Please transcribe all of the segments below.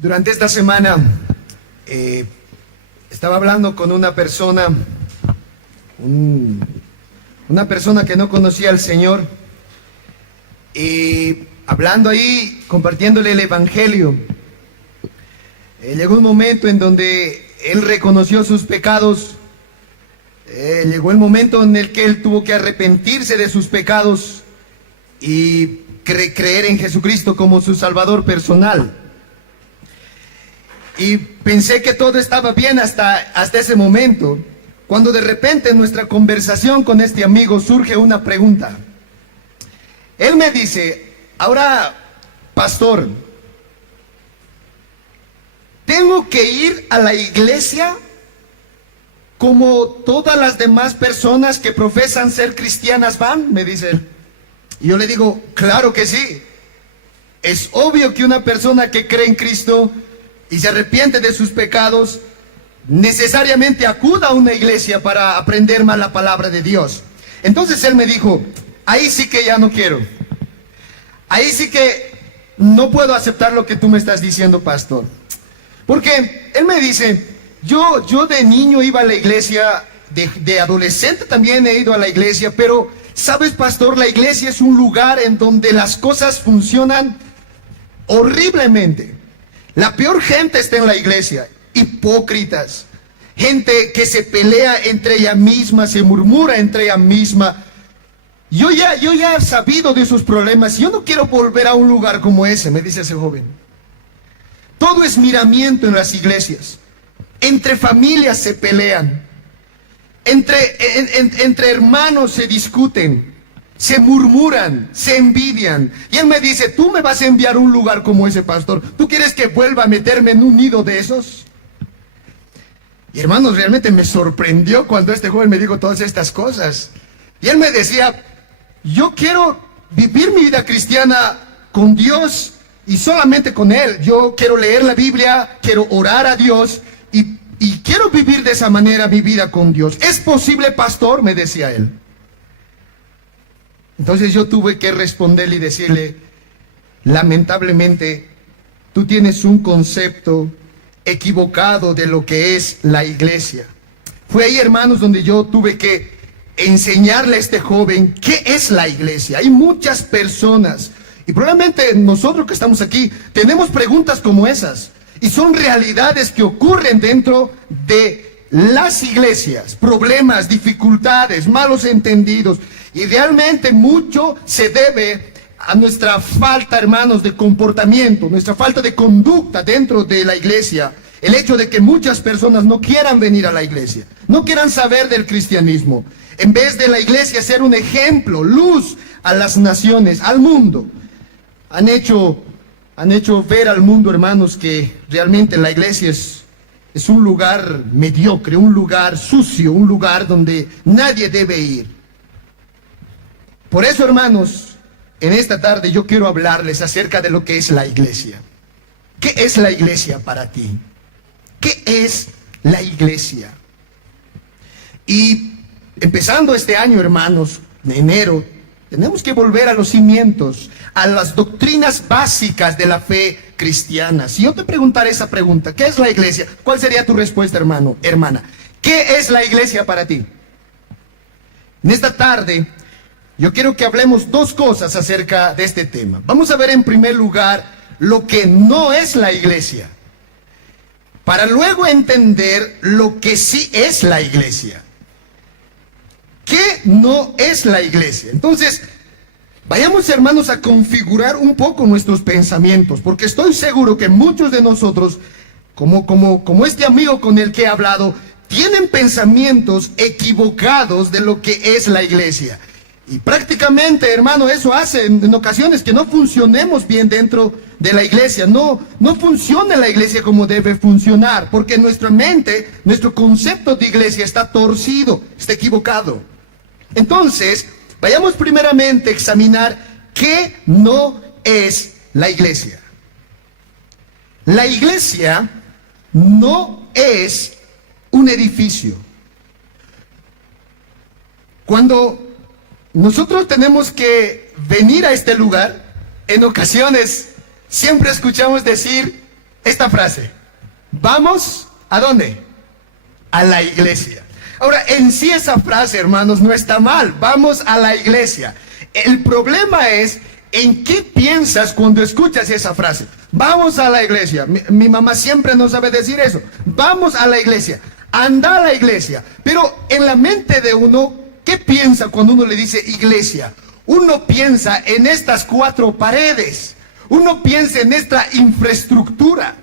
Durante esta semana estaba hablando con una persona, una persona que no conocía al Señor, y hablando ahí, compartiéndole el Evangelio. Llegó un momento en donde él reconoció sus pecados. Llegó el momento en el que él tuvo que arrepentirse de sus pecados y creer en Jesucristo como su Salvador personal. Y pensé que todo estaba bien hasta ese momento, cuando de repente en nuestra conversación con este amigo surge una pregunta. Él me dice: ahora, pastor, ¿tengo que ir a la iglesia como todas las demás personas que profesan ser cristianas van? Me dice él. Y yo le digo: claro que sí. Es obvio que una persona que cree en Cristo y se arrepiente de sus pecados, necesariamente acuda a una iglesia para aprender más la palabra de Dios. Entonces él me dijo: ahí sí que ya no quiero. Ahí sí que no puedo aceptar lo que tú me estás diciendo, pastor. Porque él me dice: yo de niño iba a la iglesia, de adolescente también he ido a la iglesia, pero ¿sabes, pastor? La iglesia es un lugar en donde las cosas funcionan horriblemente. La peor gente está en la iglesia, hipócritas, gente que se pelea entre ella misma, se murmura entre ella misma. Yo ya he sabido de esos problemas. Yo no quiero volver a un lugar como ese, me dice ese joven. Todo es miramiento en las iglesias. Entre familias se pelean. Entre hermanos se discuten. Se murmuran, se envidian. Y él me dice: ¿tú me vas a enviar a un lugar como ese, pastor? ¿Tú quieres que vuelva a meterme en un nido de esos? Y hermanos, realmente me sorprendió cuando este joven me dijo todas estas cosas. Y él me decía: yo quiero vivir mi vida cristiana con Dios y solamente con Él. Yo quiero leer la Biblia, quiero orar a Dios y quiero vivir de esa manera mi vida con Dios. ¿Es posible, pastor?, me decía él. Entonces yo tuve que responderle y decirle: lamentablemente, tú tienes un concepto equivocado de lo que es la iglesia. Fue ahí, hermanos, donde yo tuve que enseñarle a este joven qué es la iglesia. Hay muchas personas, y probablemente nosotros que estamos aquí, tenemos preguntas como esas, y son realidades que ocurren dentro de las iglesias, problemas, dificultades, malos entendidos. Y realmente mucho se debe a nuestra falta, hermanos, de comportamiento, nuestra falta de conducta dentro de la iglesia. El hecho de que muchas personas no quieran venir a la iglesia, no quieran saber del cristianismo. En vez de la iglesia ser un ejemplo, luz a las naciones, al mundo, han hecho ver al mundo, hermanos, que realmente la iglesia es un lugar mediocre, un lugar sucio, un lugar donde nadie debe ir. Por eso, hermanos, en esta tarde yo quiero hablarles acerca de lo que es la iglesia. ¿Qué es la iglesia para ti? ¿Qué es la iglesia? Y empezando este año, hermanos, en enero, tenemos que volver a los cimientos, a las doctrinas básicas de la fe cristiana. Si yo te preguntara esa pregunta: ¿qué es la iglesia?, ¿cuál sería tu respuesta, hermano, hermana? ¿Qué es la iglesia para ti? En esta tarde yo quiero que hablemos dos cosas acerca de este tema. Vamos a ver en primer lugar lo que no es la iglesia, para luego entender lo que sí es la iglesia. ¿Qué no es la iglesia? Entonces, vayamos, hermanos, a configurar un poco nuestros pensamientos, porque estoy seguro que muchos de nosotros, como este amigo con el que he hablado, tienen pensamientos equivocados de lo que es la iglesia. Y prácticamente, hermano, eso hace en ocasiones que no funcionemos bien dentro de la iglesia. No funciona la iglesia como debe funcionar, porque nuestra mente, nuestro concepto de iglesia está torcido, está equivocado. Entonces, vayamos primeramente a examinar qué no es la iglesia. La iglesia no es un edificio. Cuando nosotros tenemos que venir a este lugar, en ocasiones siempre escuchamos decir: esta frase. Vamos, ¿a dónde? A la iglesia. Ahora, en sí esa frase, hermanos, no está mal. Vamos a la iglesia. El problema es en qué piensas cuando escuchas esa frase. Vamos a la iglesia. Mi mamá siempre no sabe decir eso. Vamos a la iglesia. Anda a la iglesia. Pero en la mente de uno, ¿qué piensa cuando uno le dice iglesia? Uno piensa en estas 4 paredes. Uno piensa en esta infraestructura.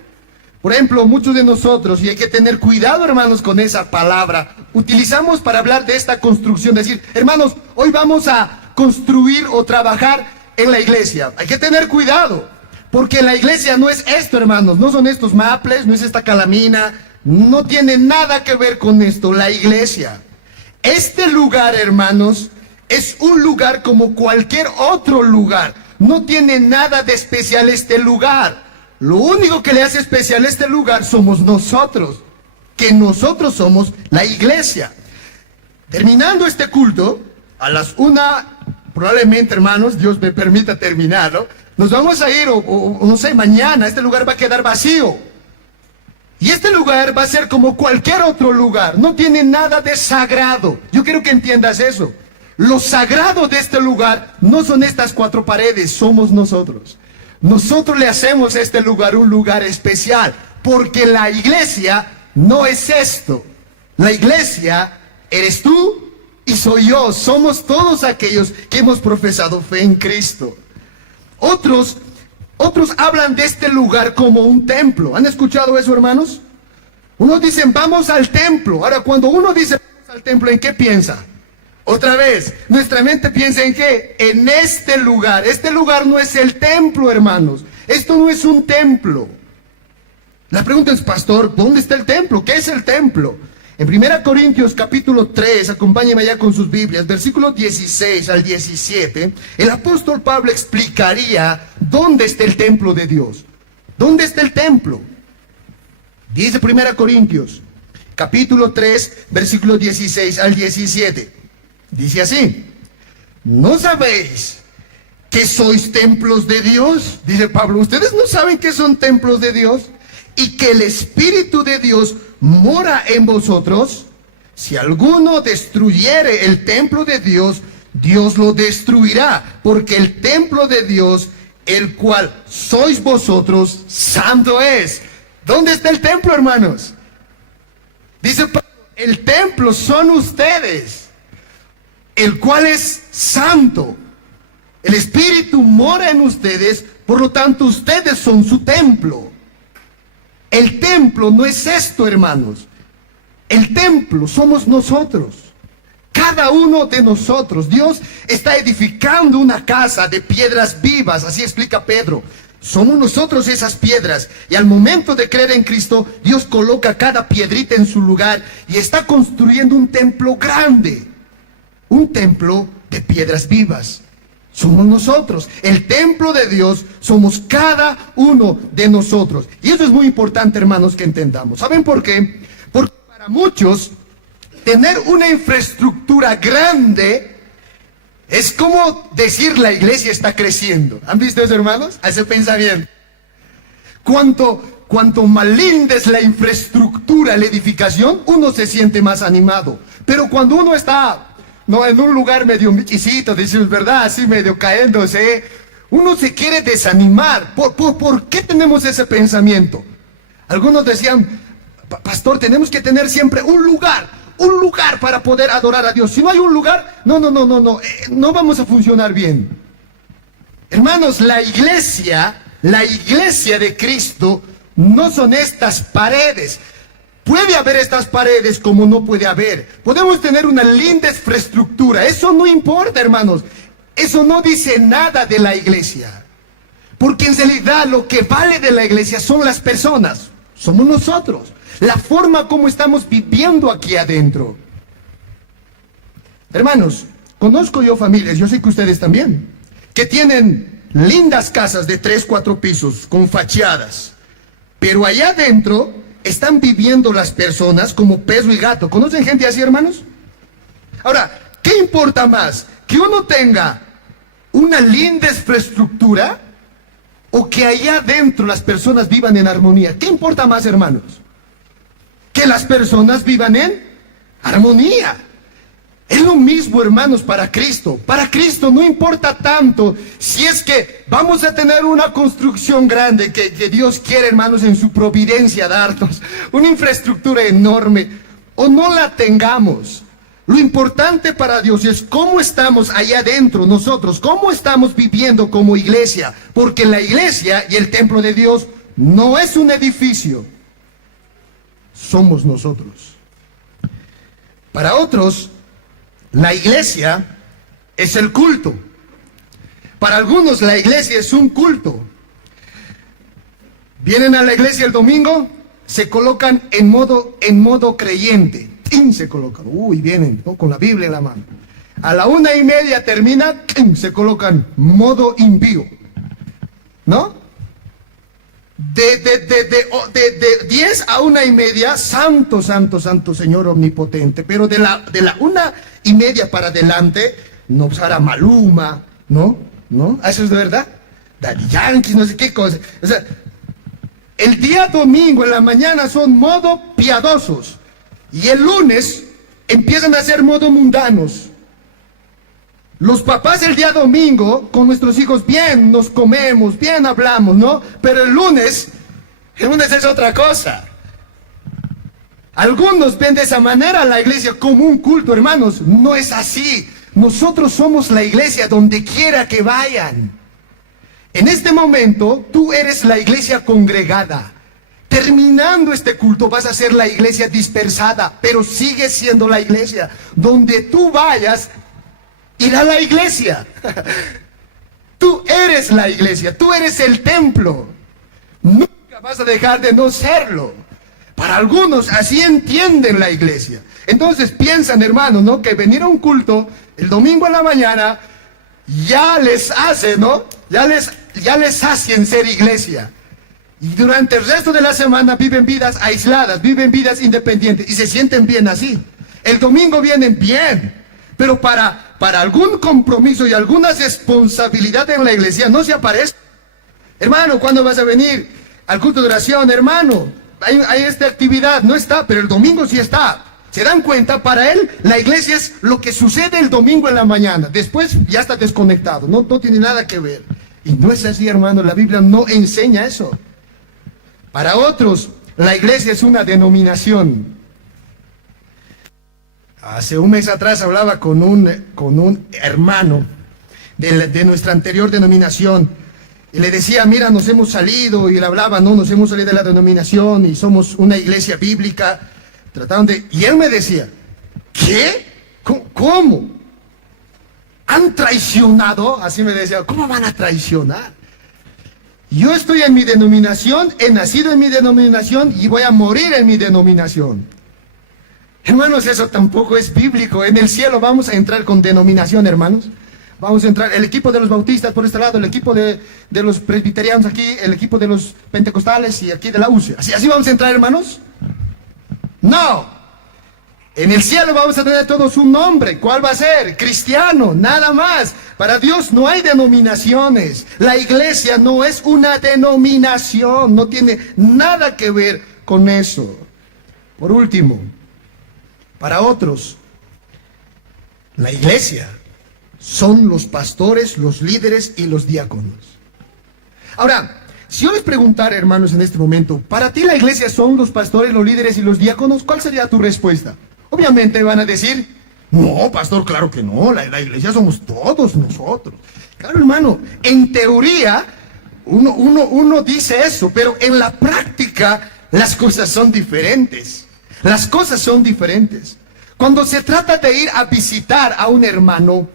Por ejemplo, muchos de nosotros, y hay que tener cuidado, hermanos, con esa palabra, utilizamos para hablar de esta construcción, decir, hermanos, hoy vamos a construir o trabajar en la iglesia. Hay que tener cuidado, porque la iglesia no es esto, hermanos, no son estos maples, no es esta calamina, no tiene nada que ver con esto. La iglesia, este lugar, hermanos, es un lugar como cualquier otro lugar. No tiene nada de especial este lugar. Lo único que le hace especial a este lugar somos nosotros, que nosotros somos la iglesia. Terminando este culto, a las 1, probablemente, hermanos, Dios me permita terminarlo, nos vamos a ir, o no sé, mañana, este lugar va a quedar vacío. Y este lugar va a ser como cualquier otro lugar, no tiene nada de sagrado. Yo quiero que entiendas eso. Lo sagrado de este lugar no son estas 4 paredes, somos nosotros. Nosotros le hacemos a este lugar un lugar especial, porque la iglesia no es esto. La iglesia eres tú y soy yo. Somos todos aquellos que hemos profesado fe en Cristo. Otros hablan de este lugar como un templo. ¿Han escuchado eso, hermanos? Unos dicen, vamos al templo. Ahora, cuando uno dice, vamos al templo, ¿en qué piensa? Otra vez, nuestra mente piensa en qué, en este lugar. Este lugar no es el templo, hermanos. Esto no es un templo. La pregunta es, pastor, ¿dónde está el templo? ¿Qué es el templo? En 1 Corintios capítulo 3, acompáñenme allá con sus Biblias, versículos 16 al 17, el apóstol Pablo explicaría dónde está el templo de Dios. ¿Dónde está el templo? Dice 1 Corintios capítulo 3, versículos 16 al 17. Dice así, ¿no sabéis que sois templos de Dios? Dice Pablo, ¿ustedes no saben que son templos de Dios? Y que el Espíritu de Dios mora en vosotros. Si alguno destruyere el templo de Dios, Dios lo destruirá, porque el templo de Dios, el cual sois vosotros, santo es. ¿Dónde está el templo, hermanos? Dice Pablo, el templo son ustedes, el cual es santo. El Espíritu mora en ustedes, por lo tanto ustedes son su templo. El templo no es esto, hermanos. El templo somos nosotros. Cada uno de nosotros. Dios está edificando una casa de piedras vivas, así explica Pedro. Somos nosotros esas piedras, y al momento de creer en Cristo, Dios coloca cada piedrita en su lugar y está construyendo un templo grande. Un templo de piedras vivas. Somos nosotros. El templo de Dios somos cada uno de nosotros. Y eso es muy importante, hermanos, que entendamos. ¿Saben por qué? Porque para muchos, tener una infraestructura grande es como decir la iglesia está creciendo. ¿Han visto eso, hermanos? Ese pensamiento. Cuanto más linda es la infraestructura, la edificación, uno se siente más animado. Pero cuando uno está en un lugar medio michicito, decimos, ¿verdad? Así medio caéndose, uno se quiere desanimar. ¿Por qué tenemos ese pensamiento? Algunos decían, pastor, tenemos que tener siempre un lugar para poder adorar a Dios. Si no hay un lugar, no vamos a funcionar bien. Hermanos, la iglesia de Cristo no son estas paredes. Puede haber estas paredes como no puede haber. Podemos tener una linda infraestructura. Eso no importa, hermanos. Eso no dice nada de la iglesia. Porque en realidad lo que vale de la iglesia son las personas. Somos nosotros. La forma como estamos viviendo aquí adentro. Hermanos, conozco yo familias, yo sé que ustedes también, que tienen lindas casas de 3, 4 pisos con fachadas. Pero allá adentro están viviendo las personas como perro y gato. ¿Conocen gente así, hermanos? Ahora, ¿qué importa más? ¿Que uno tenga una linda infraestructura o que allá adentro las personas vivan en armonía? ¿Qué importa más, hermanos? Que las personas vivan en armonía. Es lo mismo, hermanos, para Cristo. Para Cristo no importa tanto si es que vamos a tener una construcción grande que Dios quiere, hermanos, en su providencia darnos, una infraestructura enorme, o no la tengamos. Lo importante para Dios es cómo estamos allá adentro nosotros, cómo estamos viviendo como iglesia, porque la iglesia y el templo de Dios no es un edificio, somos nosotros. Para otros, la iglesia es el culto. Para algunos la iglesia es un culto. Vienen a la iglesia el domingo, se colocan en modo creyente. ¡Tin! Se colocan, vienen, ¿no?, con la Biblia en la mano. A la 1:30 termina, ¡tin!, se colocan modo impío, ¿no? De 10 a 1:30, santo, santo, santo Señor omnipotente. Pero de la 1:30 para adelante, no usará Maluma, ¿no? Eso es de verdad. Daddy Yankee, no sé qué cosa. O sea, el día domingo en la mañana son modo piadosos. Y el lunes empiezan a ser modo mundanos. Los papás el día domingo con nuestros hijos bien nos comemos, bien hablamos, ¿no? Pero el lunes es otra cosa. Algunos ven de esa manera la iglesia como un culto, hermanos. No es así. Nosotros somos la iglesia donde quiera que vayan. En este momento tú eres la iglesia congregada. Terminando este culto vas a ser la iglesia dispersada, pero sigue siendo la iglesia. Donde tú vayas, irá la iglesia. Tú eres la iglesia, tú eres el templo. Nunca vas a dejar de no serlo. Para algunos así entienden la iglesia. Entonces piensan, hermanos, ¿no?, que venir a un culto el domingo en la mañana ya les hace, ¿no? Ya les hacen ser iglesia. Y durante el resto de la semana viven vidas aisladas, viven vidas independientes y se sienten bien así. El domingo vienen bien, pero para algún compromiso y alguna responsabilidad en la iglesia no se aparece. Hermano, ¿cuándo vas a venir al culto de oración, hermano? Hay esta actividad, no está, pero el domingo sí está. ¿Se dan cuenta? Para él la iglesia es lo que sucede el domingo en la mañana. Después ya está desconectado, no tiene nada que ver. Y no es así, hermano, la Biblia no enseña eso. Para otros, la iglesia es una denominación. Hace un mes atrás hablaba con un hermano de nuestra anterior denominación. Y le decía, mira, nos hemos salido, y él hablaba, no, nos hemos salido de la denominación y somos una iglesia bíblica. Y él me decía, ¿qué? ¿Cómo? ¿Han traicionado? Así me decía, ¿cómo van a traicionar? Yo estoy en mi denominación, he nacido en mi denominación y voy a morir en mi denominación. Hermanos, eso tampoco es bíblico. En el cielo vamos a entrar con denominación, hermanos. Vamos a entrar, el equipo de los bautistas por este lado, el equipo de los presbiterianos aquí, el equipo de los pentecostales y aquí de la UCE. ¿Así vamos a entrar, hermanos? No. En el cielo vamos a tener todos un nombre. ¿Cuál va a ser? Cristiano, nada más. Para Dios no hay denominaciones. La iglesia no es una denominación. No tiene nada que ver con eso. Por último, para otros, la iglesia son los pastores, los líderes y los diáconos. Ahora, si yo les preguntara, hermanos, en este momento, ¿para ti la iglesia son los pastores, los líderes y los diáconos? ¿Cuál sería tu respuesta? Obviamente van a decir, no, pastor, claro que no, la iglesia somos todos nosotros. Claro, hermano, en teoría uno dice eso, pero en la práctica las cosas son diferentes. Las cosas son diferentes. Cuando se trata de ir a visitar a un hermano,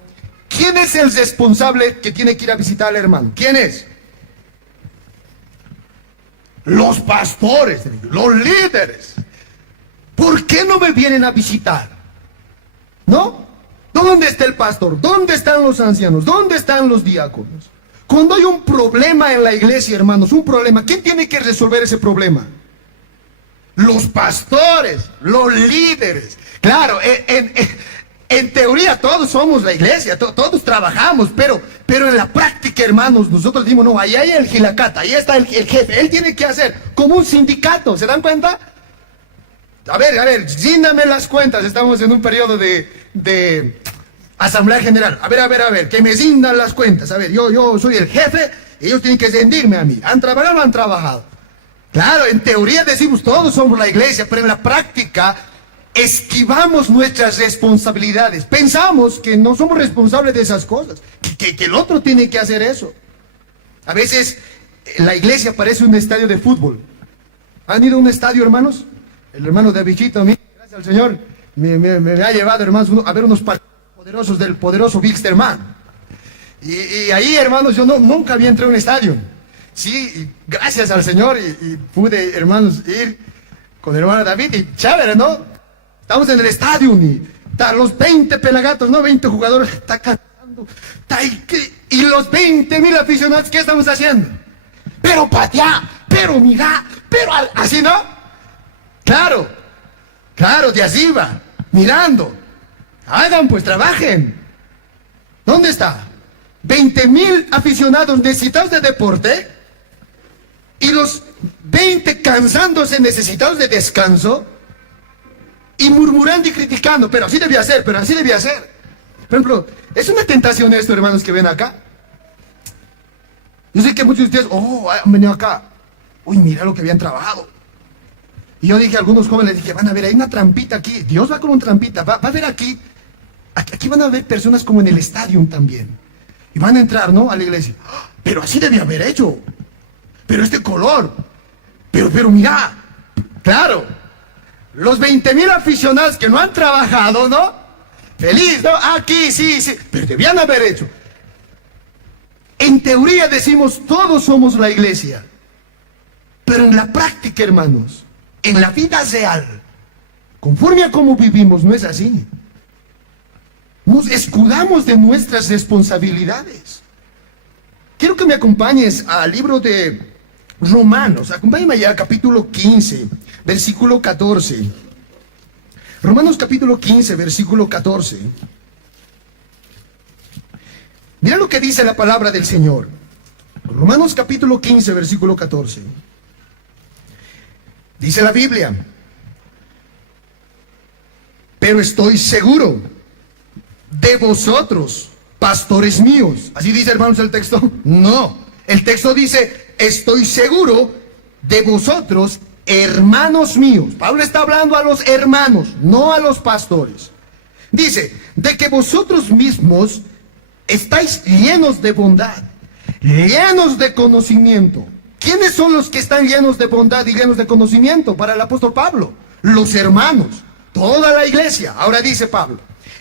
¿quién es el responsable que tiene que ir a visitar al hermano? ¿Quién es? Los pastores, los líderes. ¿Por qué no me vienen a visitar? ¿No? ¿Dónde está el pastor? ¿Dónde están los ancianos? ¿Dónde están los diáconos? Cuando hay un problema en la iglesia, hermanos, un problema, ¿quién tiene que resolver ese problema? Los pastores, los líderes. Claro, En teoría todos somos la iglesia, todos trabajamos, pero en la práctica, hermanos, nosotros decimos, no, ahí hay el gilacata, ahí está el jefe, él tiene que hacer como un sindicato, ¿se dan cuenta? A ver, llíname las cuentas, estamos en un periodo de asamblea general, a ver, que me zindan las cuentas, a ver, yo soy el jefe, ellos tienen que rendirme a mí, ¿han trabajado o no han trabajado? Claro, en teoría decimos, todos somos la iglesia, pero en la práctica esquivamos nuestras responsabilidades. Pensamos que no somos responsables de esas cosas, que el otro tiene que hacer eso. A veces la iglesia parece un estadio de fútbol. ¿Han ido a un estadio, hermanos? El hermano de Abichito, a mí, gracias al Señor, me ha llevado, hermanos, a ver unos partidos poderosos del poderoso Wilstermann. Y ahí, hermanos, yo nunca había entrado a un estadio. Sí, gracias al Señor y pude, hermanos, ir con el hermano David y chévere, ¿no? Estamos en el estadio y los 20 pelagatos, no 20 jugadores, está cantando, y los 20,000 aficionados, ¿qué estamos haciendo? Pero patear, pero mira, pero así, ¿no? Claro, de así va, mirando. Hagan, pues trabajen. ¿Dónde está? 20,000 aficionados necesitados de deporte y los 20 cansándose, necesitados de descanso. Y murmurando y criticando, pero así debía ser. Por ejemplo, es una tentación esto, hermanos, que ven acá. Yo sé que muchos de ustedes, han venido acá. Uy, mira lo que habían trabajado. Y yo dije a algunos jóvenes, dije, van a ver, hay una trampita aquí. Dios va con una trampita, va a ver aquí. Aquí van a ver personas como en el estadio también. Y van a entrar, ¿no? A la iglesia. Pero así debía haber hecho. Pero este color. Pero mira. Claro. Los 20,000 aficionados que no han trabajado, ¿no? Feliz, ¿no? Aquí, sí, pero debían haber hecho. En teoría decimos, todos somos la iglesia. Pero en la práctica, hermanos, en la vida real, conforme a cómo vivimos, no es así. Nos escudamos de nuestras responsabilidades. Quiero que me acompañes al libro de Romanos. Acompáñame allá, capítulo 15. Versículo 14. Romanos capítulo 15, versículo 14. Mira lo que dice la palabra del Señor. Romanos capítulo 15, versículo 14. Dice la Biblia: pero estoy seguro de vosotros, pastores míos. ¿Así dice, hermanos, el texto? No. El texto dice, estoy seguro de vosotros, hermanos míos. Pablo está hablando a los hermanos, no a los pastores. Dice, de que vosotros mismos estáis llenos de bondad, llenos de conocimiento. ¿Quiénes son los que están llenos de bondad y llenos de conocimiento para el apóstol Pablo? Los hermanos, toda la iglesia. Ahora dice Pablo,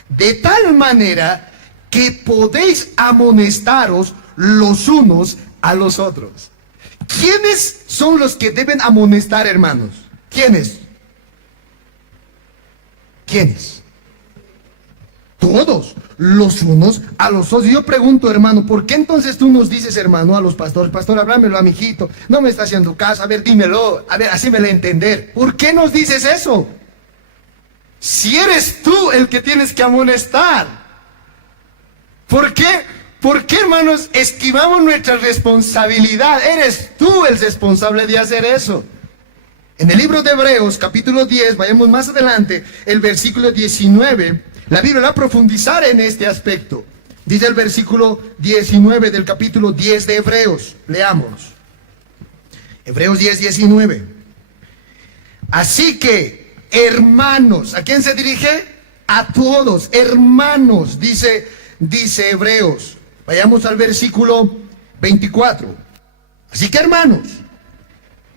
de tal manera que podéis amonestaros los unos a los otros. ¿Quiénes son los que deben amonestar, hermanos? ¿Quiénes? Todos, los unos a los otros. Yo pregunto, hermano, ¿por qué entonces tú nos dices, hermano, a los pastores? Pastor, háblamelo a mi hijito, no me está haciendo caso, a ver, dímelo, a ver, hacémelo entender. ¿Por qué nos dices eso? Si eres tú el que tienes que amonestar. ¿Por qué? ¿Por qué, hermanos, esquivamos nuestra responsabilidad? Eres tú el responsable de hacer eso. En el libro de Hebreos, capítulo 10, vayamos más adelante, el versículo 19, la Biblia va a profundizar en este aspecto. Dice el versículo 19 del capítulo 10 de Hebreos. Leamos. Hebreos 10, 19. Así que, hermanos, ¿a quién se dirige? A todos, hermanos, dice Hebreos. Vayamos al versículo 24. Así que, hermanos,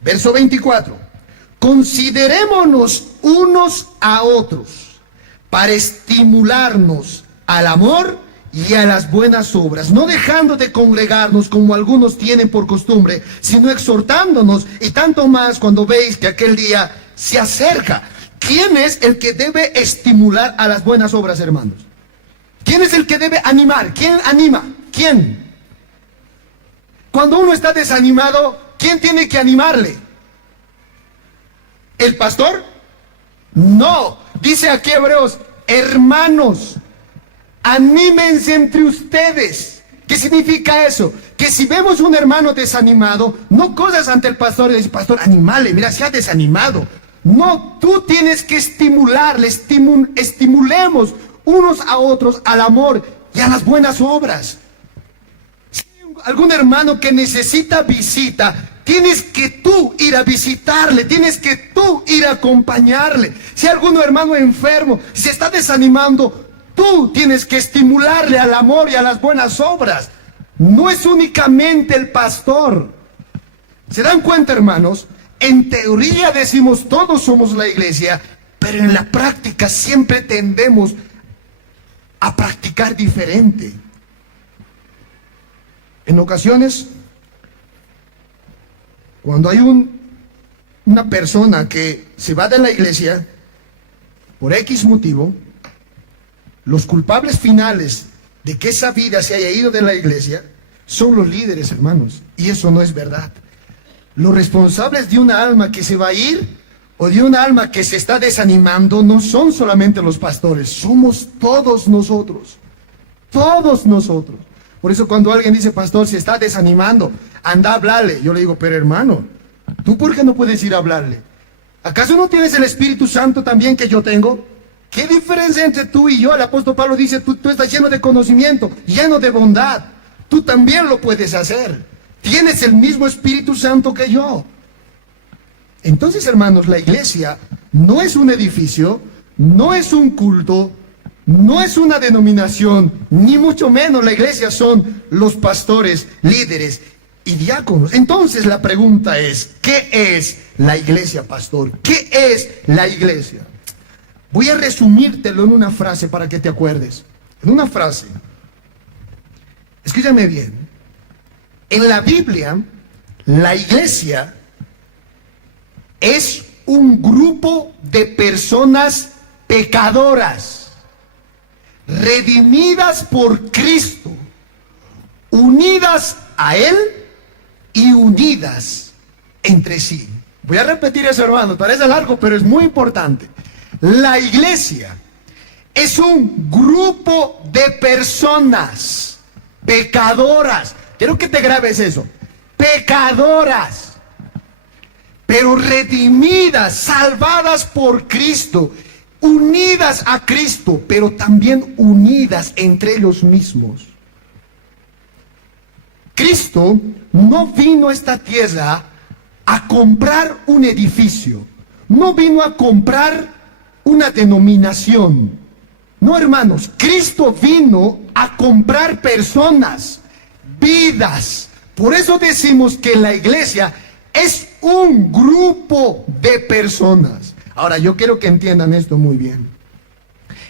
verso 24. Considerémonos unos a otros para estimularnos al amor y a las buenas obras, no dejando de congregarnos como algunos tienen por costumbre, sino exhortándonos, y tanto más cuando veis que aquel día se acerca. ¿Quién es el que debe estimular a las buenas obras, hermanos? ¿Quién es el que debe animar? ¿Quién anima? ¿Quién? Cuando uno está desanimado, ¿quién tiene que animarle? ¿El pastor? No. Dice aquí Hebreos, hermanos. Anímense entre ustedes. ¿Qué significa eso? Que si vemos un hermano desanimado, no corras ante el pastor y dices, pastor, animale, mira, se ha desanimado. No, tú tienes que estimularle, estimulemos unos a otros al amor y a las buenas obras. Si hay algún hermano que necesita visita, tienes que tú ir a visitarle, tienes que tú ir a acompañarle. Si hay algún hermano enfermo, se está desanimando, tú tienes que estimularle al amor y a las buenas obras. No es únicamente el pastor. ¿Se dan cuenta, hermanos? En teoría decimos todos somos la iglesia, pero en la práctica siempre tendemos a practicar diferente. En ocasiones, cuando hay una persona que se va de la iglesia por X motivo, los culpables finales de que esa vida se haya ido de la iglesia son los líderes, hermanos. Y eso no es verdad. Los responsables de una alma que se va a ir o de una alma que se está desanimando no son solamente los pastores, somos todos nosotros. Todos nosotros. Por eso cuando alguien dice, pastor, se está desanimando, anda a hablarle. Yo le digo, pero hermano, ¿tú por qué no puedes ir a hablarle? ¿Acaso no tienes el Espíritu Santo también que yo tengo? ¿Qué diferencia entre tú y yo? El apóstol Pablo dice, tú estás lleno de conocimiento, lleno de bondad. Tú también lo puedes hacer. Tienes el mismo Espíritu Santo que yo. Entonces, hermanos, la iglesia no es un edificio, no es un culto, no es una denominación, ni mucho menos la iglesia son los pastores, líderes y diáconos. Entonces la pregunta es, ¿qué es la iglesia, pastor? ¿Qué es la iglesia? Voy a resumírtelo en una frase para que te acuerdes. En una frase. Escúchame bien. En la Biblia, la iglesia es un grupo de personas pecadoras, redimidas por Cristo, unidas a Él y unidas entre sí. Voy a repetir eso, hermano, parece largo, pero es muy importante. La iglesia es un grupo de personas pecadoras. Quiero que te grabes eso. Pecadoras, pero redimidas, salvadas por Cristo, unidas a Cristo, pero también unidas entre ellos mismos. Cristo no vino a esta tierra a comprar un edificio, no vino a comprar una denominación. No, hermanos, Cristo vino a comprar personas, vidas. Por eso decimos que la iglesia es un grupo de personas. Ahora, yo quiero que entiendan esto muy bien.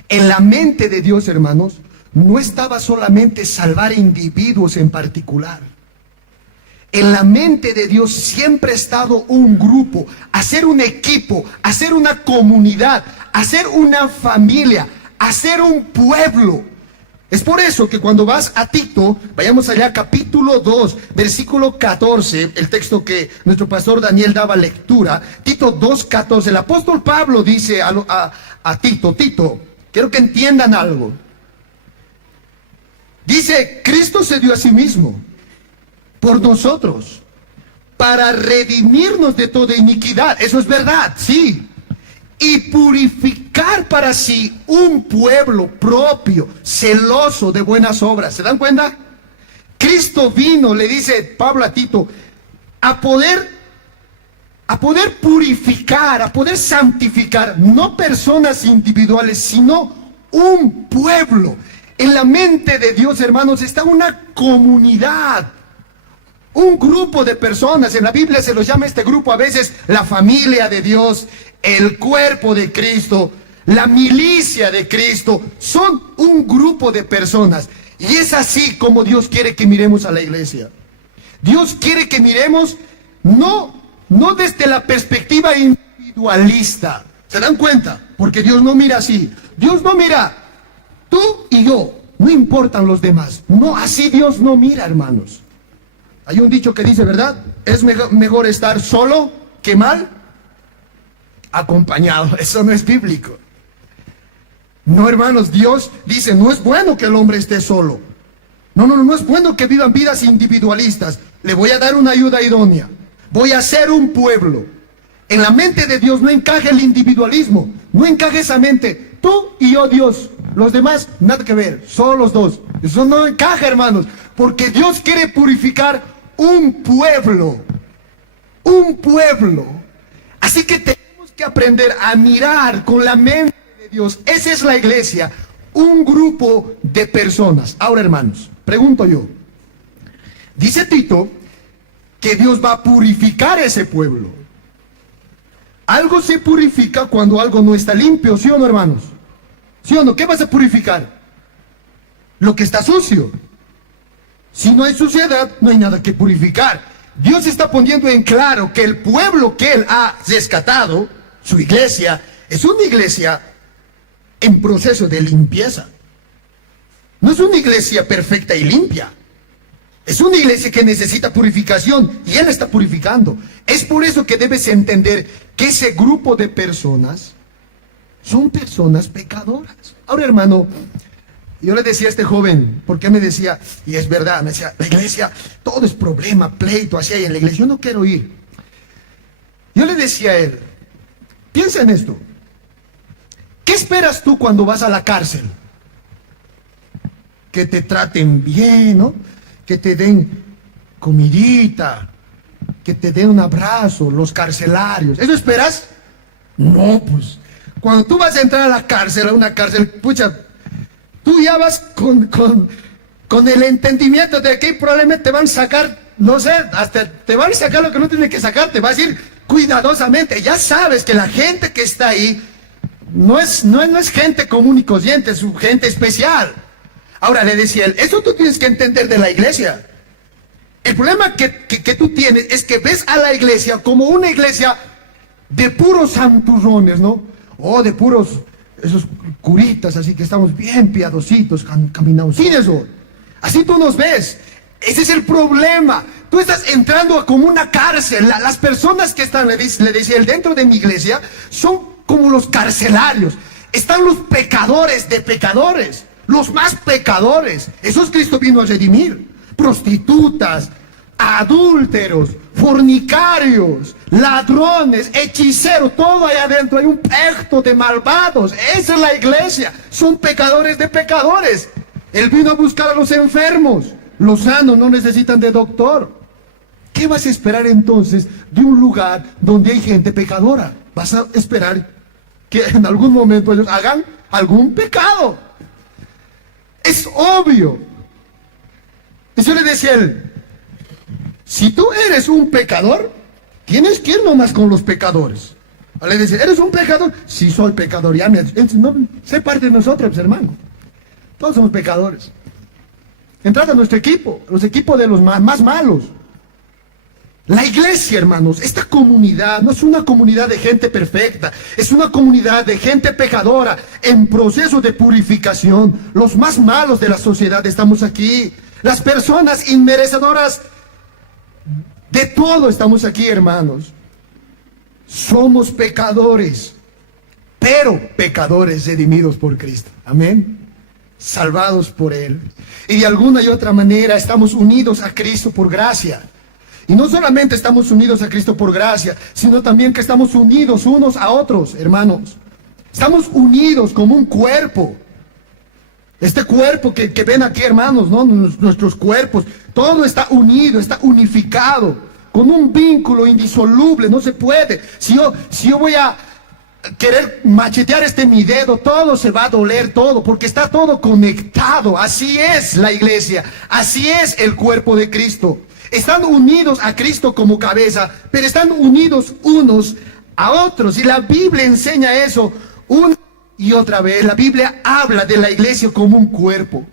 En la mente de Dios, hermanos, no estaba solamente salvar individuos en particular. En la mente de Dios siempre ha estado un grupo, hacer un equipo, hacer una comunidad, hacer una familia, hacer un pueblo. Es por eso que cuando vas a Tito, vayamos allá, capítulo 2, versículo 14, el texto que nuestro pastor Daniel daba lectura, Tito 2, 14, el apóstol Pablo dice a Tito, quiero que entiendan algo. Dice, Cristo se dio a sí mismo por nosotros, para redimirnos de toda iniquidad. Eso es verdad, sí. Y purificar para sí un pueblo propio, celoso de buenas obras. ¿Se dan cuenta? Cristo vino, le dice Pablo a Tito, a poder purificar, a poder santificar, no personas individuales, sino un pueblo. En la mente de Dios, hermanos, está una comunidad. Un grupo de personas, en la Biblia se los llama este grupo a veces la familia de Dios, el cuerpo de Cristo, la milicia de Cristo. Son un grupo de personas. Y es así como Dios quiere que miremos a la iglesia. Dios quiere que miremos no desde la perspectiva individualista. ¿Se dan cuenta? Porque Dios no mira así. Dios no mira tú y yo, no importan los demás. No, así Dios no mira, hermanos. Hay un dicho que dice, ¿verdad? Es mejor estar solo que mal acompañado. Eso no es bíblico. No, hermanos, Dios dice, no es bueno que el hombre esté solo. No es bueno que vivan vidas individualistas. Le voy a dar una ayuda idónea. Voy a hacer un pueblo. En la mente de Dios no encaja el individualismo. No encaja esa mente. Tú y yo, Dios. Los demás, nada que ver. Solo los dos. Eso no encaja, hermanos. Porque Dios quiere purificar un pueblo. Un pueblo. Así que tenemos que aprender a mirar con la mente de Dios. Esa es la iglesia. Un grupo de personas. Ahora, hermanos, pregunto yo. Dice Tito que Dios va a purificar ese pueblo. Algo se purifica cuando algo no está limpio, ¿sí o no, hermanos? ¿Sí o no? ¿Qué vas a purificar? Lo que está sucio. Si no hay suciedad, no hay nada que purificar. Dios está poniendo en claro que el pueblo que Él ha rescatado, su iglesia, es una iglesia en proceso de limpieza. No es una iglesia perfecta y limpia. Es una iglesia que necesita purificación y Él está purificando. Es por eso que debes entender que ese grupo de personas son personas pecadoras. Ahora, hermano, yo le decía a este joven, porque me decía, y es verdad, me decía, la iglesia, todo es problema, pleito, así hay en la iglesia, yo no quiero ir. Yo le decía a él, piensa en esto. ¿Qué esperas tú cuando vas a la cárcel? Que te traten bien, ¿no? Que te den comidita, que te den un abrazo, los carcelarios. ¿Eso esperas? No, pues. Cuando tú vas a entrar a la cárcel, a una cárcel, pucha, tú ya vas con el entendimiento de que probablemente te van a sacar, no sé, hasta te van a sacar lo que no tienen que sacar, te vas a ir cuidadosamente. Ya sabes que la gente que está ahí no es gente común y corriente, es gente especial. Ahora le decía él, eso tú tienes que entender de la iglesia. El problema que tú tienes es que ves a la iglesia como una iglesia de puros santurrones, ¿no? O de puros, esos curitas, así que estamos bien piadositos, caminamos. Sin eso. Así tú nos ves. Ese es el problema. Tú estás entrando como una cárcel. Las personas que están, le decía él, dentro de mi iglesia, son como los carcelarios. Están los pecadores de pecadores. Los más pecadores, esos Cristo vino a redimir. Prostitutas, adúlteros, fornicarios, ladrones, hechiceros, todo allá adentro hay un pacto de malvados. Esa es la iglesia, son pecadores de pecadores. Él vino a buscar a los enfermos. Los sanos no necesitan de doctor. ¿Qué vas a esperar entonces de un lugar donde hay gente pecadora? Vas a esperar que en algún momento ellos hagan algún pecado. Es obvio. Y yo le decía a él, si tú eres un pecador, tienes que ir nomás con los pecadores. Le decía, ¿eres un pecador? Sí, soy pecador. Ya no, sé parte de nosotros, hermano. Todos somos pecadores. Entrad a nuestro equipo, los equipos de los más malos. La iglesia, hermanos, esta comunidad no es una comunidad de gente perfecta, es una comunidad de gente pecadora en proceso de purificación. Los más malos de la sociedad estamos aquí. Las personas inmerecedoras de todo estamos aquí, hermanos. Somos pecadores, pero pecadores redimidos por Cristo. Amén. Salvados por Él. Y de alguna y otra manera estamos unidos a Cristo por gracia. Y no solamente estamos unidos a Cristo por gracia, sino también que estamos unidos unos a otros, hermanos. Estamos unidos como un cuerpo. Este cuerpo que ven aquí, hermanos, ¿no? Nuestros cuerpos, todo está unido, está unificado, con un vínculo indisoluble, no se puede. Si yo voy a querer machetear mi dedo, todo se va a doler, todo, porque está todo conectado. Así es la iglesia, así es el cuerpo de Cristo. Están unidos a Cristo como cabeza, pero están unidos unos a otros. Y la Biblia enseña eso una y otra vez. La Biblia habla de la iglesia como un cuerpo.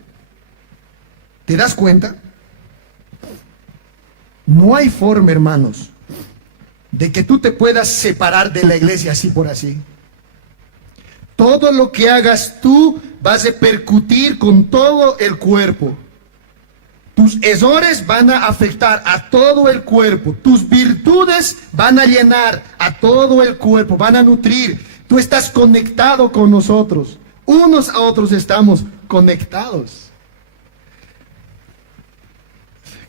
¿Te das cuenta? No hay forma, hermanos, de que tú te puedas separar de la iglesia así por así. Todo lo que hagas tú va a repercutir con todo el cuerpo. Tus errores van a afectar a todo el cuerpo. Tus virtudes van a llenar a todo el cuerpo, van a nutrir. Tú estás conectado con nosotros. Unos a otros estamos conectados.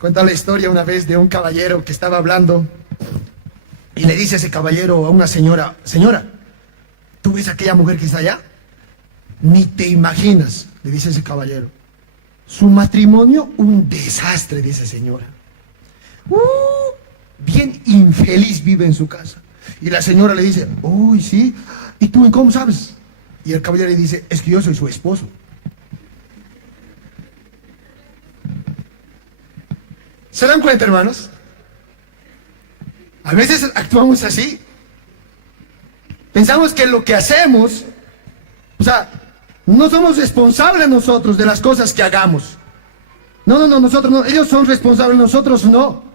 Cuenta la historia una vez de un caballero que estaba hablando y le dice a ese caballero a una señora: señora, ¿tú ves a aquella mujer que está allá? Ni te imaginas, le dice ese caballero. Su matrimonio, un desastre, dice señora. Bien infeliz vive en su casa. Y la señora le dice: uy, sí, ¿y tú cómo sabes? Y el caballero le dice: es que yo soy su esposo. ¿Se dan cuenta, hermanos? A veces actuamos así. Pensamos que lo que hacemos, o sea, no somos responsables nosotros de las cosas que hagamos. No, nosotros no, ellos son responsables, nosotros no.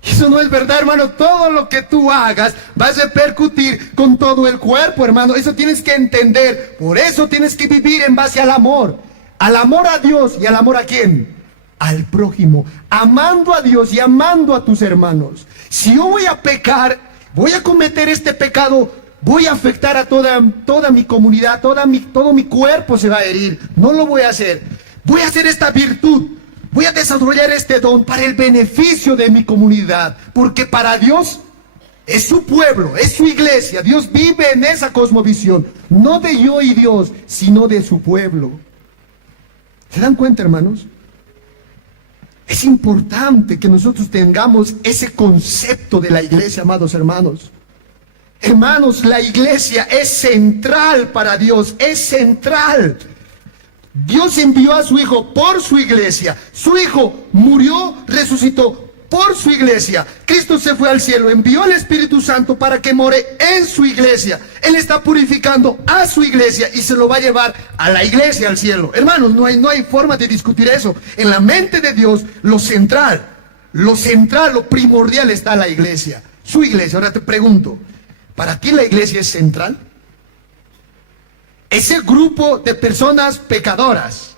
Eso no es verdad, hermano. Todo lo que tú hagas va a repercutir con todo el cuerpo, hermano. Eso tienes que entender. Por eso tienes que vivir en base al amor. Al amor a Dios. ¿Y al amor a quién? Al prójimo. Amando a Dios y amando a tus hermanos. Si yo voy a pecar, voy a cometer este pecado, voy a afectar a toda mi comunidad, todo mi cuerpo se va a herir. No lo voy a hacer. Voy a hacer esta virtud. Voy a desarrollar este don para el beneficio de mi comunidad. Porque para Dios es su pueblo, es su iglesia. Dios vive en esa cosmovisión. No de yo y Dios, sino de su pueblo. ¿Se dan cuenta, hermanos? Es importante que nosotros tengamos ese concepto de la iglesia, amados hermanos. Hermanos, la iglesia es central para Dios, es central. Dios envió a su Hijo por su iglesia. Su Hijo murió, resucitó por su iglesia. Cristo se fue al cielo, envió al Espíritu Santo para que more en su iglesia. Él está purificando a su iglesia y se lo va a llevar a la iglesia al cielo. Hermanos, no hay forma de discutir eso. En la mente de Dios, lo central, lo primordial está la iglesia. Su iglesia. Ahora te pregunto, ¿para ti la iglesia es central? Ese grupo de personas pecadoras,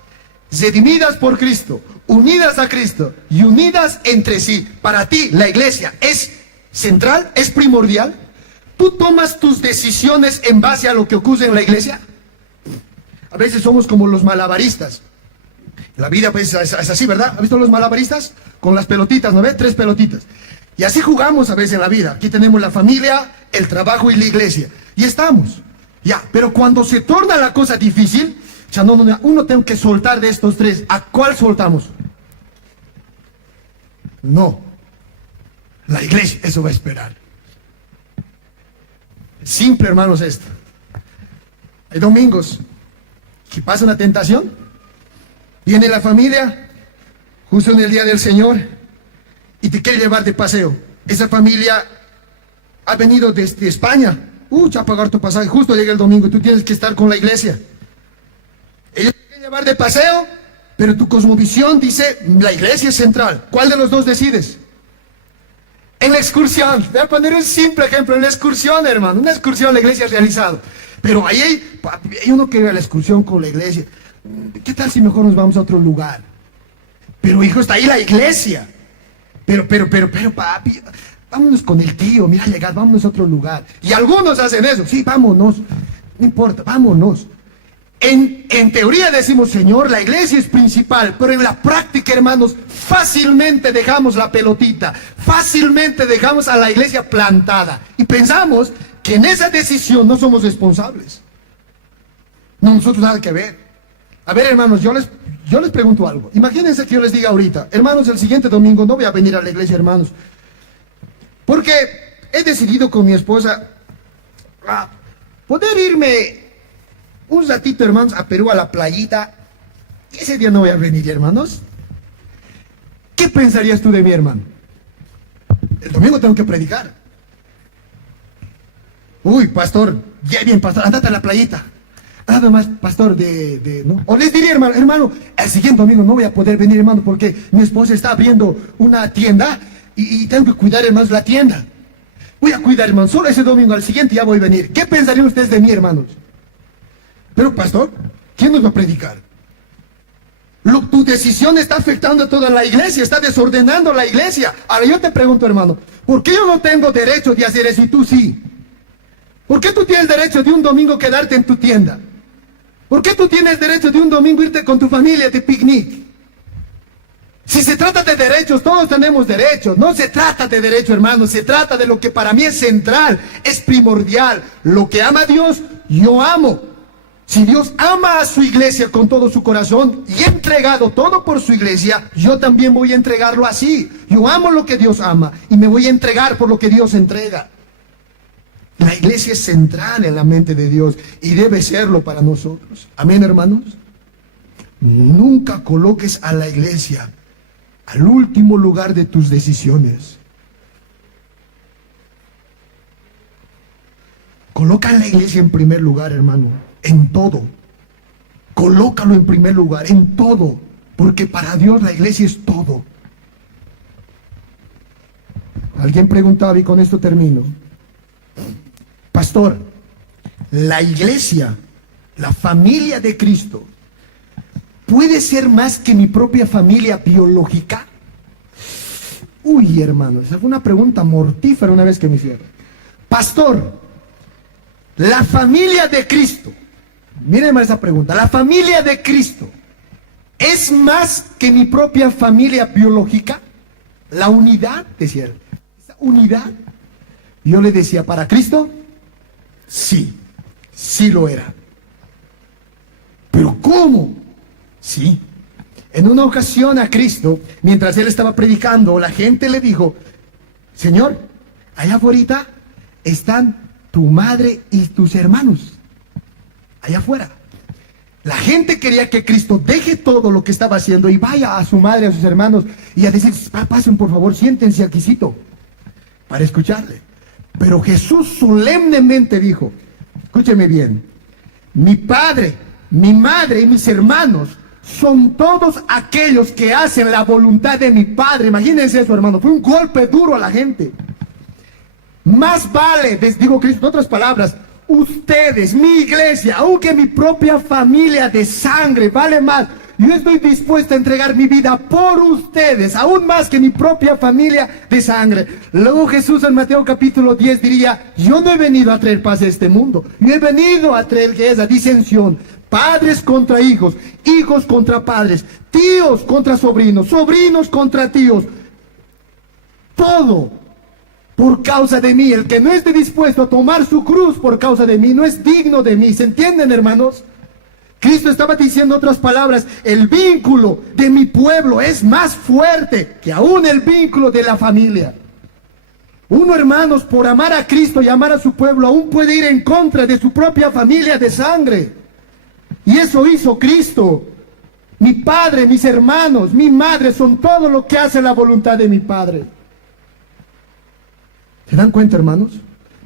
redimidas por Cristo, unidas a Cristo y unidas entre sí. Para ti, la iglesia es central, es primordial. ¿Tú tomas tus decisiones en base a lo que ocurre en la iglesia? A veces somos como los malabaristas. La vida pues es así, ¿verdad? ¿Has visto los malabaristas? Con las pelotitas, ¿no ves? 3 pelotitas. Y así jugamos a veces en la vida. Aquí tenemos la familia, el trabajo y la iglesia. Y estamos. Ya, pero cuando se torna la cosa difícil, o sea, uno tiene que soltar de estos 3. ¿A cuál soltamos? No. La iglesia, eso va a esperar. Simple, hermanos, esto. Hay domingos que pasa una tentación. Viene la familia, justo en el día del Señor, y te quiere llevar de paseo. Esa familia ha venido desde España. Ya pagar tu pasaje, justo llega el domingo y tú tienes que estar con la iglesia. Ellos te quieren llevar de paseo, pero tu cosmovisión dice, la iglesia es central. ¿Cuál de los dos decides? En la excursión, voy a poner un simple ejemplo, en la excursión, hermano, una excursión la iglesia ha realizado. Pero ahí hay uno que va a la excursión con la iglesia. ¿Qué tal si mejor nos vamos a otro lugar? Pero hijo, está ahí la iglesia. Pero papi, vámonos con el tío, mira llegar, vámonos a otro lugar. Y algunos hacen eso, sí, vámonos, no importa, vámonos. En teoría decimos, Señor, la iglesia es principal, pero en la práctica, hermanos, fácilmente dejamos la pelotita, fácilmente dejamos a la iglesia plantada. Y pensamos que en esa decisión no somos responsables. No, nosotros nada que ver. A ver, hermanos, yo les pregunto algo. Imagínense que yo les diga ahorita, hermanos, el siguiente domingo no voy a venir a la iglesia, hermanos, porque he decidido con mi esposa a poder irme un ratito, hermanos, a Perú, a la playita. Y ese día no voy a venir, hermanos. ¿Qué pensarías tú de mí, hermano? El domingo tengo que predicar. Uy, pastor, ya bien, pastor, andate a la playita. Nada más, pastor, ¿no? O les diría, hermano, el siguiente domingo no voy a poder venir, hermano, porque mi esposa está abriendo una tienda y tengo que cuidar, hermanos, la tienda. Voy a cuidar, hermano, solo ese domingo, al siguiente ya voy a venir. ¿Qué pensarían ustedes de mí, hermanos? Pero, pastor, ¿quién nos va a predicar? Tu decisión está afectando a toda la iglesia, está desordenando la iglesia. Ahora yo te pregunto, hermano, ¿por qué yo no tengo derecho de hacer eso y tú sí? ¿Por qué tú tienes derecho de un domingo quedarte en tu tienda? ¿Por qué tú tienes derecho de un domingo irte con tu familia de picnic? Si se trata de derechos, todos tenemos derechos. No se trata de derecho, hermano. Se trata de lo que para mí es central, es primordial. Lo que ama a Dios, yo amo. Si Dios ama a su iglesia con todo su corazón y ha entregado todo por su iglesia, yo también voy a entregarlo así. Yo amo lo que Dios ama y me voy a entregar por lo que Dios entrega. La iglesia es central en la mente de Dios y debe serlo para nosotros. Amén, hermanos. Nunca coloques a la iglesia al último lugar de tus decisiones. Coloca a la iglesia en primer lugar, hermano, en todo. Colócalo en primer lugar, en todo, porque para Dios la iglesia es todo. Alguien preguntaba, y con esto termino: pastor, la iglesia, la familia de Cristo, ¿puede ser más que mi propia familia biológica? Uy, hermano, esa fue una pregunta mortífera una vez que me hicieron. Pastor, la familia de Cristo, mírenme esa pregunta, ¿la familia de Cristo es más que mi propia familia biológica? La unidad, decía él, esa unidad. Yo le decía, ¿para Cristo? Sí, sí lo era. ¿Pero cómo? Sí. En una ocasión a Cristo, mientras él estaba predicando, la gente le dijo: Señor, allá afuera están tu madre y tus hermanos. Allá afuera. La gente quería que Cristo deje todo lo que estaba haciendo y vaya a su madre, a sus hermanos, y a decir: pasen por favor, siéntense aquícito, para escucharle. Pero Jesús solemnemente dijo: escúcheme bien, mi padre, mi madre y mis hermanos son todos aquellos que hacen la voluntad de mi Padre. Imagínense eso, hermano. Fue un golpe duro a la gente. Más vale, les digo Cristo, en otras palabras, ustedes, mi iglesia, aunque mi propia familia de sangre, vale más. Yo estoy dispuesto a entregar mi vida por ustedes, aún más que mi propia familia de sangre. Luego Jesús en Mateo capítulo 10 diría: yo no he venido a traer paz a este mundo, yo he venido a traer que es la disensión. Padres contra hijos, hijos contra padres, tíos contra sobrinos, sobrinos contra tíos. Todo por causa de mí. El que no esté dispuesto a tomar su cruz por causa de mí no es digno de mí. ¿Se entienden, hermanos? Cristo estaba diciendo otras palabras: el vínculo de mi pueblo es más fuerte que aún el vínculo de la familia. Uno, hermanos, por amar a Cristo y amar a su pueblo, aún puede ir en contra de su propia familia de sangre. Y eso hizo Cristo. Mi padre, mis hermanos, mi madre son todo lo que hace la voluntad de mi Padre. ¿Se dan cuenta, hermanos?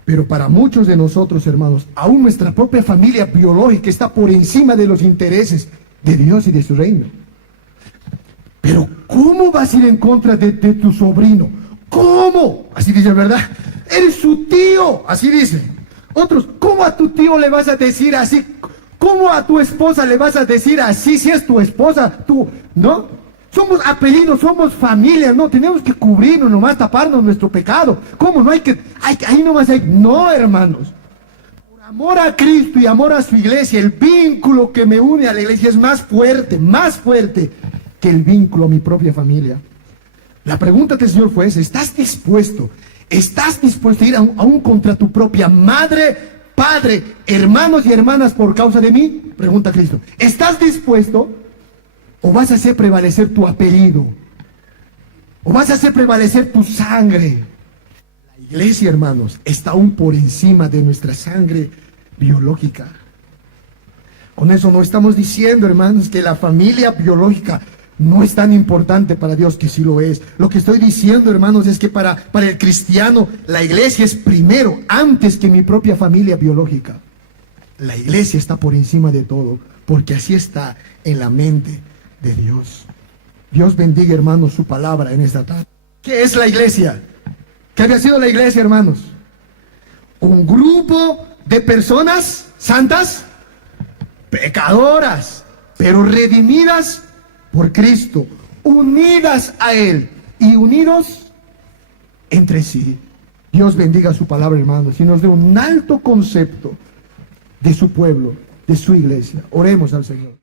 Pero para muchos de nosotros, hermanos, aún nuestra propia familia biológica está por encima de los intereses de Dios y de su reino. Pero ¿cómo vas a ir en contra de tu sobrino? ¿Cómo? Así dice, ¿verdad? Eres su tío, así dice. Otros: ¿cómo a tu tío le vas a decir así? ¿Cómo a tu esposa le vas a decir así si es tu esposa? Tú, ¿no? Somos apellidos, somos familia, no, tenemos que cubrirnos, nomás taparnos nuestro pecado. ¿Cómo? No hay que, ahí nomás hay, no, hermanos. Por amor a Cristo y amor a su iglesia, el vínculo que me une a la iglesia es más fuerte que el vínculo a mi propia familia. La pregunta del Señor fue esa: ¿estás dispuesto a ir aún contra tu propia madre, padre, hermanos y hermanas por causa de mí? Pregunta Cristo. ¿Estás dispuesto? ¿O vas a hacer prevalecer tu apellido? ¿O vas a hacer prevalecer tu sangre? La iglesia, hermanos, está aún por encima de nuestra sangre biológica. Con eso no estamos diciendo, hermanos, que la familia biológica no es tan importante para Dios, que sí lo es. Lo que estoy diciendo, hermanos, es que para el cristiano la iglesia es primero, antes que mi propia familia biológica. La iglesia está por encima de todo, porque así está en la mente de Dios. Dios bendiga, hermanos, su palabra en esta tarde. ¿Qué es la iglesia? ¿Qué había sido la iglesia, hermanos? Un grupo de personas santas, pecadoras, pero redimidas por Cristo, unidas a Él y unidos entre sí. Dios bendiga su palabra, hermanos, y nos dé un alto concepto de su pueblo de su iglesia. Oremos al Señor.